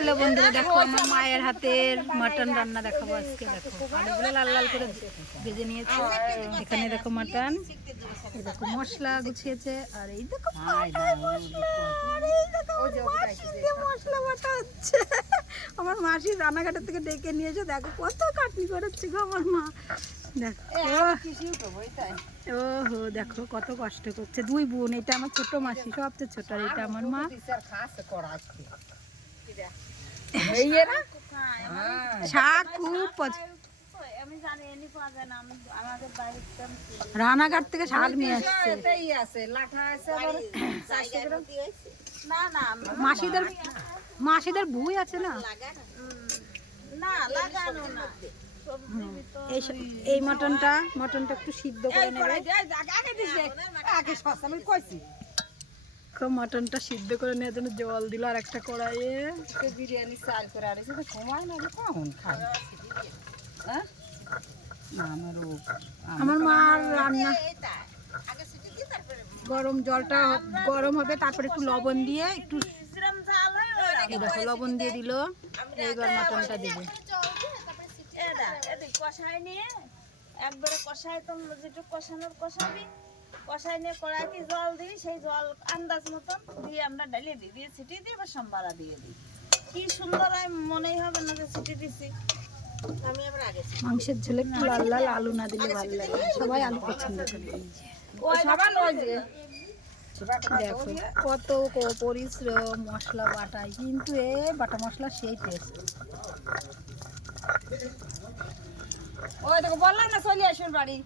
Hello বন্ধুরা, দেখো আমার মায়ের হাতের মাটন রান্না দেখাবো আজকে। দেখো আলুগুলো লাল লাল করে ভেজে নিয়েছে। এখানে দেখো মাটন, এই দেখো মশলা গুছিয়েছে, আর এই দেখো মশলা বাটা হচ্ছে। আমার মাসি রান্নাঘাটের থেকে ডেকে নিয়েছে। দেখো কত কাটনি করেছে গো আমার মা। দেখো ওহো, দেখো কত কষ্ট করছে। দুই বোন, এটা আমার ছোট মাসি, সবচেয়ে ছোট, আর এটা আমার মা। শাক খুব রানাঘাট থেকে শাক নিয়ে আসছে। মাসিদের ভুই আছে না, এই মটনটা একটু সিদ্ধ করে নেবে। মটনটা সিদ্ধ করে নেওয়ার জন্য জল দিল আর একটা কড়াইয়ে। বিরিয়ানি চাল করে আড়েছে তো সময় না, কখন খাই। আমার মা রান্না গরম জলটা গরম হবে, তারপরে একটু লবণ দিয়ে একটু দেখো লবণ দিয়ে দিল। এইবার মটনটা দেবে। কষাই নিয়ে একবারে কষাই, তো যেটুকু কষানোর কষাবি, কষাই নিয়ে কড়াইতে জল দিই, সেই জল আন্দাজ মতন দিয়ে আমরা ডালিয়ে দিই, দিয়ে ছিটি দিয়ে এবার সম্বারা দিয়ে দিই। কি সুন্দর হয়, মনেই হবে না যে ছিটি দিছি। আমি আবার আগে মাংসের ঝোলে একটু লাল লাল আলু না দিলে ভালো লাগে, সবাই আলু পছন্দ করে। দেখো কত পরিশ্রম মশলা বাটায়, কিন্তু এ বাটা মশলা সেই টেস্ট। ওই দেখো বললাম না চলে আসুন বাড়ি,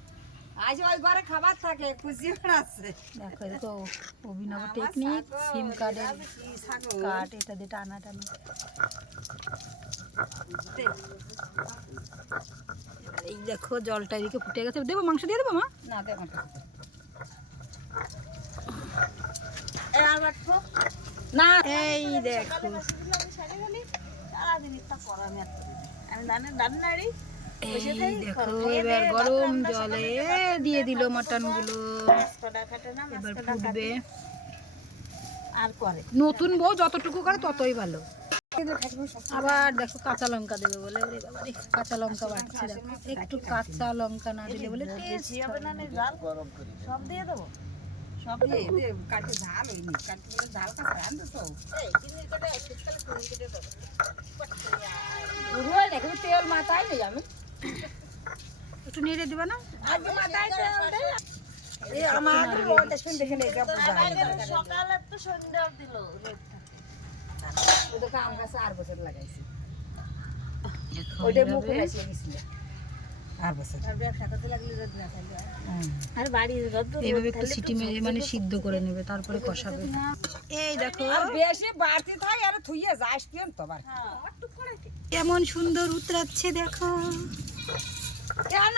আজ ওই ঘরে খাবার থাকে, খুশি আছে। দেখো দেখো অভিনব টেকনিক, সিম কার্ডের কাঠ, এটা দিয়ে টানাটানি। এই দেখো জলটা এদিকে ফুটে গেছে। দেবো মাংস দিয়ে দেবো মা? না দেবো না। এই দেখো এবার গরম জলে দিয়ে দিল মটন গুলো, এবার ফুটবে। আর করে নতুন বউ যতটুকু করে ততই ভালো। আবার দেখো কাঁচা লঙ্কা দেবে বলে, কাঁচা লঙ্কা বাড়ছে। দেখো একটু কাঁচা লঙ্কা না দিলে বলে সব দিয়ে দেবো, সব দিয়ে কাটে ঝাল হয়নি, কাটে ঝাল কাঁচা আনতো তো তেল মাথায় নেই। আমি একটু নেড়ে দিবা না? সকালে তো সন্ধ্যা দিল, আম গাছে 8 বছর লাগাইছি, ওইটা মুখে লাগিয়ে গেছিল 8 বছর। আর ব্যবসা করতে লাগলে যদি না খাইলে আর বাড়ি এইভাবে একটু সিটি মেরে মানে সিদ্ধ করে নেবে, তারপরে কষাবে। এই দেখো বেশি বাড়তি থাকে আর থুইয়ে যাস পিয়ন তো আবার কেমন সুন্দর উতরাচ্ছে। দেখো কেন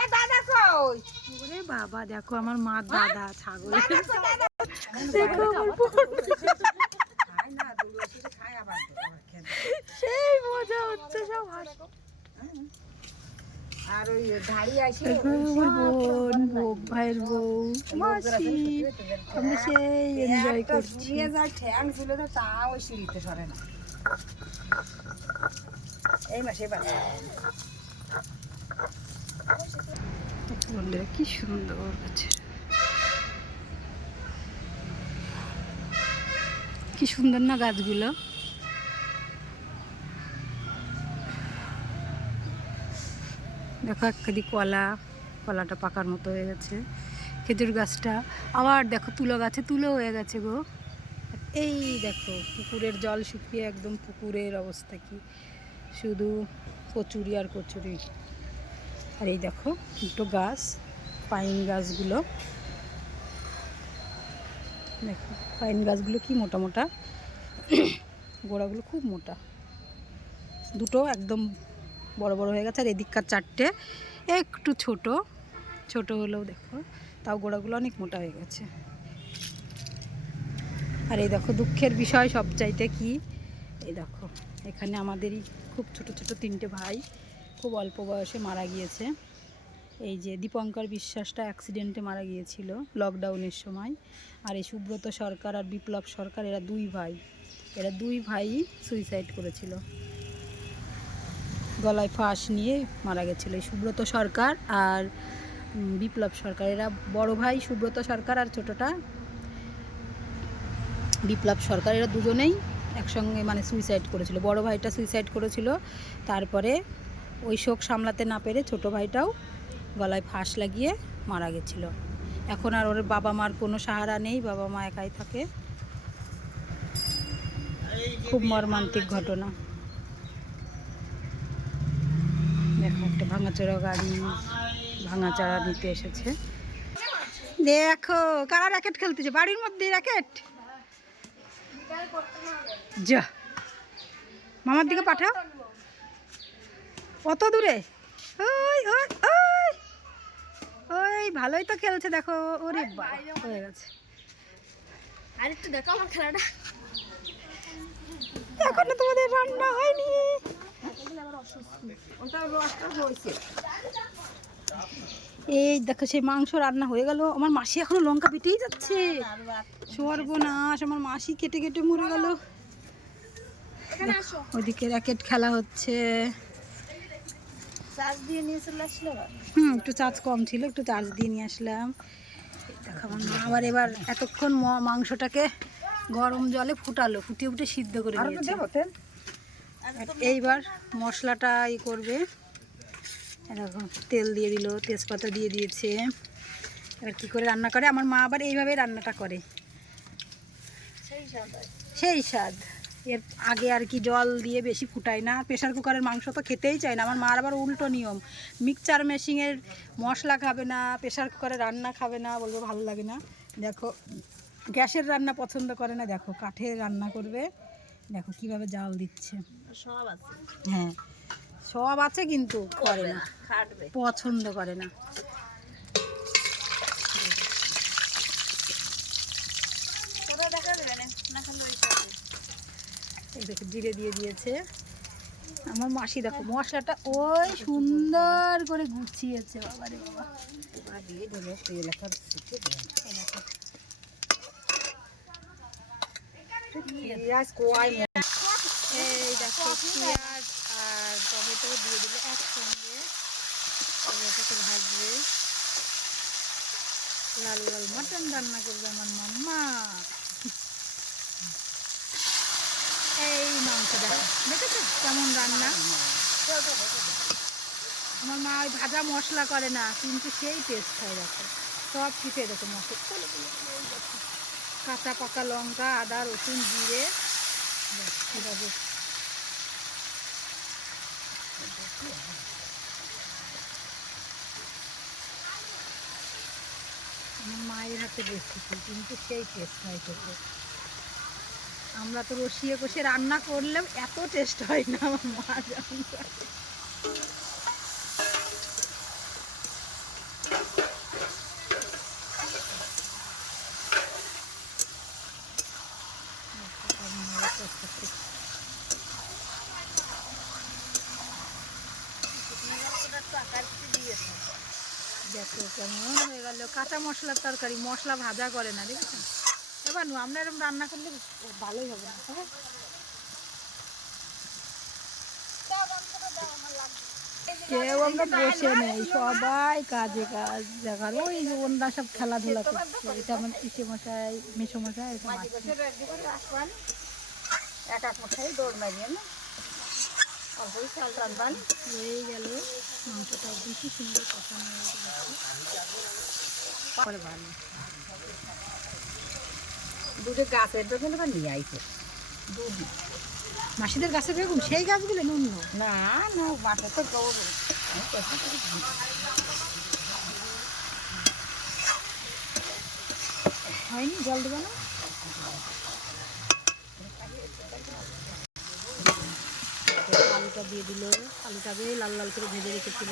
এ দাদা কই? ওরে বাবা, দেখো আমার মা দাদা ছাগল। দেখো সেই মজা হচ্ছে সব। আর ওই ধাড়ি আসে বোন ভাইয়ের বউ মাসি, আমি সেই এনজয় করছি। ঠ্যাং ছিল তো তা ওই সিঁড়িতে সরে না। এই মাসে বন্ধুরা কি সুন্দর আছে, কি সুন্দর না গাছগুলো। দেখো একদিকে কলাটা পাকার মতো হয়ে গেছে, খেজুর গাছটা। আবার দেখো তুলো গাছে তুলো হয়ে গেছে গো। এই দেখো পুকুরের জল শুকিয়ে একদম পুকুরের অবস্থা কি, শুধু কচুরি আর কচুরি। আর এই দেখো দুটো গাছ, পাইন গাছগুলো। দেখো পাইন গাছগুলো কি মোটা মোটা, গোড়াগুলো খুব মোটা, দুটো একদম বড় বড় হয়ে গেছে। আর এদিককার চারটে একটু ছোট হলেও দেখো তাও গোড়াগুলো অনেক মোটা হয়ে গেছে। আর এই দেখো দুঃখের বিষয় সবচাইতে কি, এই দেখো এখানে আমাদেরই খুব ছোট ছোট 3টে ভাই খুব অল্প বয়সে মারা গিয়েছে। এই যে দীপঙ্কর বিশ্বাসটা অ্যাক্সিডেন্টে মারা গিয়েছিল লকডাউনের সময়। আর এই সুব্রত সরকার আর বিপ্লব সরকার, এরা 2 ভাই এরা দুই ভাই সুইসাইড করেছিল, গলায় ফাঁস নিয়ে মারা গেছিলো। এই সুব্রত সরকার আর বিপ্লব সরকার, এরা বড় ভাই সুব্রত সরকার আর ছোটটা বিপ্লব সরকার, এরা দুজনেই একসঙ্গে মানে সুইসাইড করেছিল। বড় ভাইটা সুইসাইড করেছিল, তারপরে ওই শোক সামলাতে না পেরে ছোট ভাইটাও গলায় ফাঁস লাগিয়ে মারা গেছিল। এখন আর ওর বাবা মার কোনো সাহারা নেই, বাবা মা একাই থাকে। খুব মর্মান্তিক ঘটনা। দেখো একটা ভাঙাচোরা গাড়ি ভাঙাচোরা নিতে এসেছে। দেখো কারা র্যাকেট খেলতেছে, বাড়ির মধ্যে র্যাকেট। যা মামার দিকে পাঠাও, কত দূরে? ওই ওই ওই ওই ভালোই তো খেলছে দেখো। ওরে বাবা হয়ে গেছে। আরেকটু দেখো আমার খেলাটা। এখনো তোমাদের রান্না হয়নি। এই দেখো সেই মাংস রান্না হয়ে গেল। আমার মাসি এখনো লঙ্কা পিটেই যাচ্ছে, সর্বনাশ, আমার মাসি কেটে কেটে মরে গেল। ওইদিকে র্যাকেট খেলা হচ্ছে। একটু চার্জ কম ছিল, একটু চার্জ দিয়ে নিয়ে আসলাম। দেখো আমার মা আবার এবার এতক্ষণ মাংসটাকে গরম জলে ফুটালো, ফুটিয়ে ফুটে সিদ্ধ করে নিয়েছে। এইবার মশলাটা করবে। এরকম তেল দিয়ে দিল, তেজপাতা দিয়ে দিয়েছে। এবার কী করে রান্না করে আমার মা আবার এইভাবে রান্নাটা করে, সেই স্বাদ। এর আগে আর কি জল দিয়ে বেশি ফুটায় না। প্রেশার কুকারের মাংস তো খেতেই চায় না। আমার মার আবার উল্টো নিয়ম, মিক্সচার মেশিনের মশলা খাবে না, প্রেশার কুকারে রান্না খাবে না, বলবে ভালো লাগে না। দেখো গ্যাসের রান্না পছন্দ করে না, দেখো কাঠের রান্না করবে। দেখো কিভাবে জাল দিচ্ছে। সব আছে, হ্যাঁ সব আছে কিন্তু করে না, পছন্দ করে না। এই দেখো জিরে দিয়ে দিয়েছে আমার মাসি। দেখো মশলাটা ওই সুন্দর করে গুছিয়েছে। বাবারে বাবা, দিয়ে দিলে তেল একটা ছিটে দিলাম। এই দেখো পেঁয়াজ আর টমেটো দিয়ে দিলে একসঙ্গে, এটাকে ভাজবে। লাল লাল মাটন রান্না করবে আমার মাম্মা। এই মাংস দেখো, দেখেছো কেমন রান্না। আমার মা ওই ভাজা মশলা করে না, কিন্তু সেই টেস্ট হয়। দেখো সব কিছু এরকম মশলা, কাঁচা পাকা লঙ্কা, আদা রসুন জিরে, কীভাবে আমার মায়ের হাতে রেসিপি, কিন্তু সেই টেস্ট হয় খেতে। আমরা তো রসিয়ে কষিয়ে রান্না করলেও এত টেস্ট হয় না আমার মা যখন করে। দেখো কেমন হয়ে গেল কাঁচা মশলার তরকারি, মশলা ভাজা করে না, দেখেছেন? এবার আমরা এরকম রান্না করলে ভালোই হবে না। কেউ আমরা বসে নেই, সবাই কাজে কাজ। দেখার ওই যে ওনারা সব খেলাধুলা করছে। এটা আমার পিসে মশাই, মেসো মশাই, এক এক মশাই দৌড় মারিয়ে না হয়ে গেল। মাংসটা বেশি সুন্দর কষানো পরে ভালো। দুটো গাছের বেগুন নিয়ে আইছে, দুধ মাসিদের গাছের বেগুন, সেই গাছগুলো নুন না না মাঠে তো হয়নি, জল দেবে না। আলুটা দিয়ে দিল, আলুটাকে লাল লাল করে ভেজে রেখেছিল।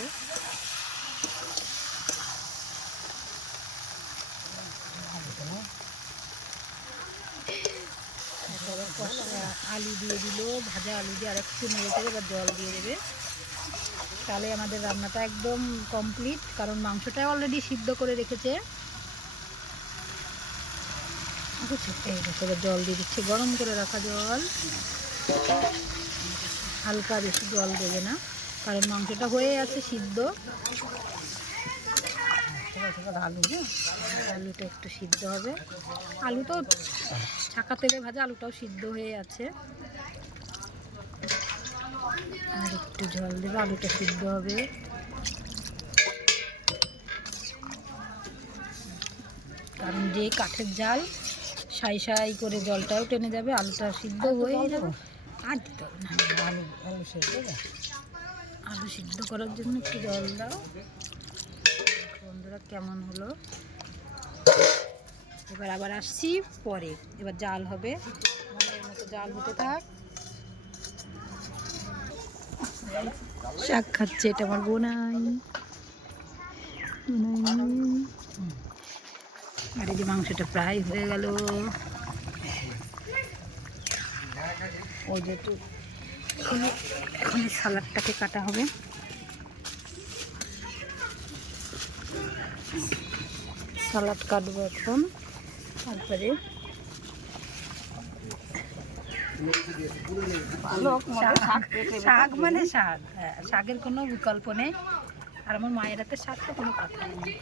আলু দিয়ে দিল, ভাজা আলু দিয়ে আর একটু নেড়ে চেড়ে এবার জল দিয়ে দেবে। তাহলে আমাদের রান্নাটা একদম কমপ্লিট, কারণ মাংসটা অলরেডি সিদ্ধ করে রেখেছে। বুঝছো? এই দেখো এবার জল দিয়ে দিচ্ছি, গরম করে রাখা জল, হালকা, বেশি জল দেবে না, কারণ মাংসটা হয়ে আছে সিদ্ধ। আলু, আলুটা একটু সিদ্ধ হবে, আলু তো ছাকা তেলে ভাজা, আলুটাও সিদ্ধ হয়ে আছে। আর একটু জল দেবে, আলুটা সিদ্ধ হবে। কারণ যে কাঠের জাল, সাই সাই করে জলটাও টেনে যাবে, আলুটা সিদ্ধ হয়ে যাবে। আর দিতে হবে না, আলু সিদ্ধ করার জন্য একটু জল দাও। বন্ধুরা কেমন হলো, এবার আবার আসছি পরে, এবার জাল হবে, এর মতো জাল হতে থাক। শাক খাচ্ছে, এটা আমার বোনাই। আর এই যে মাংসটা প্রায় হয়ে গেল। ওই যে একটু এখন সালাডটাকে কাটা হবে। সালাড কাটবো এখন, তারপরে শাক মানে শাক, হ্যাঁ, শাকের কোনো বিকল্প নেই। আর আমার মায়ের হাতে শাক তো কোনো কথা নেই।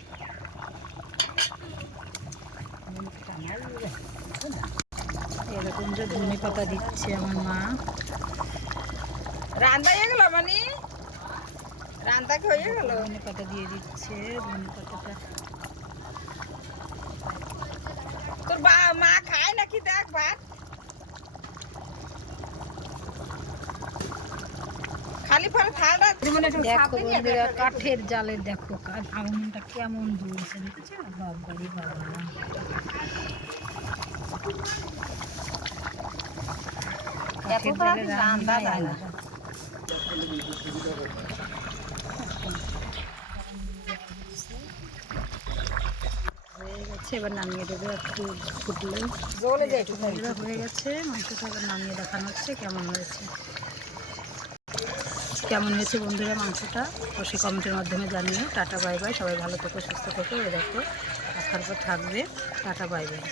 এরকম যে ধনে পাতা দিচ্ছে আমার মা। রান্না হয়ে গেল মানে রান্না হয়ে গেল। ধনে পাতা দিয়ে দিচ্ছে, ধনে পাতাটা। তোর মা খায় নাকি দেখ ভাত, খালি পরে ঠান্ডা দেখো বন্ধুরা, কাঠের জালের দেখো আগুনটা কেমন জ্বলছে, দেখেছো? বাবারি বাবা, কাঠের জালে রান্না আলাদা। হয়ে গেছে, এবার নামিয়ে দেবো, একটু ফুটলে হয়ে গেছে মাংসটা। এবার নামিয়ে দেখানো হচ্ছে কেমন হয়েছে। কেমন হয়েছে বন্ধুরা মাংসটা অবশ্যই কমেন্টের মাধ্যমে জানিও। টাটা বাই বাই, সবাই ভালো থেকো, সুস্থ থেকো। এ দেখো রাখার পর থাকবে। Tata bye bye.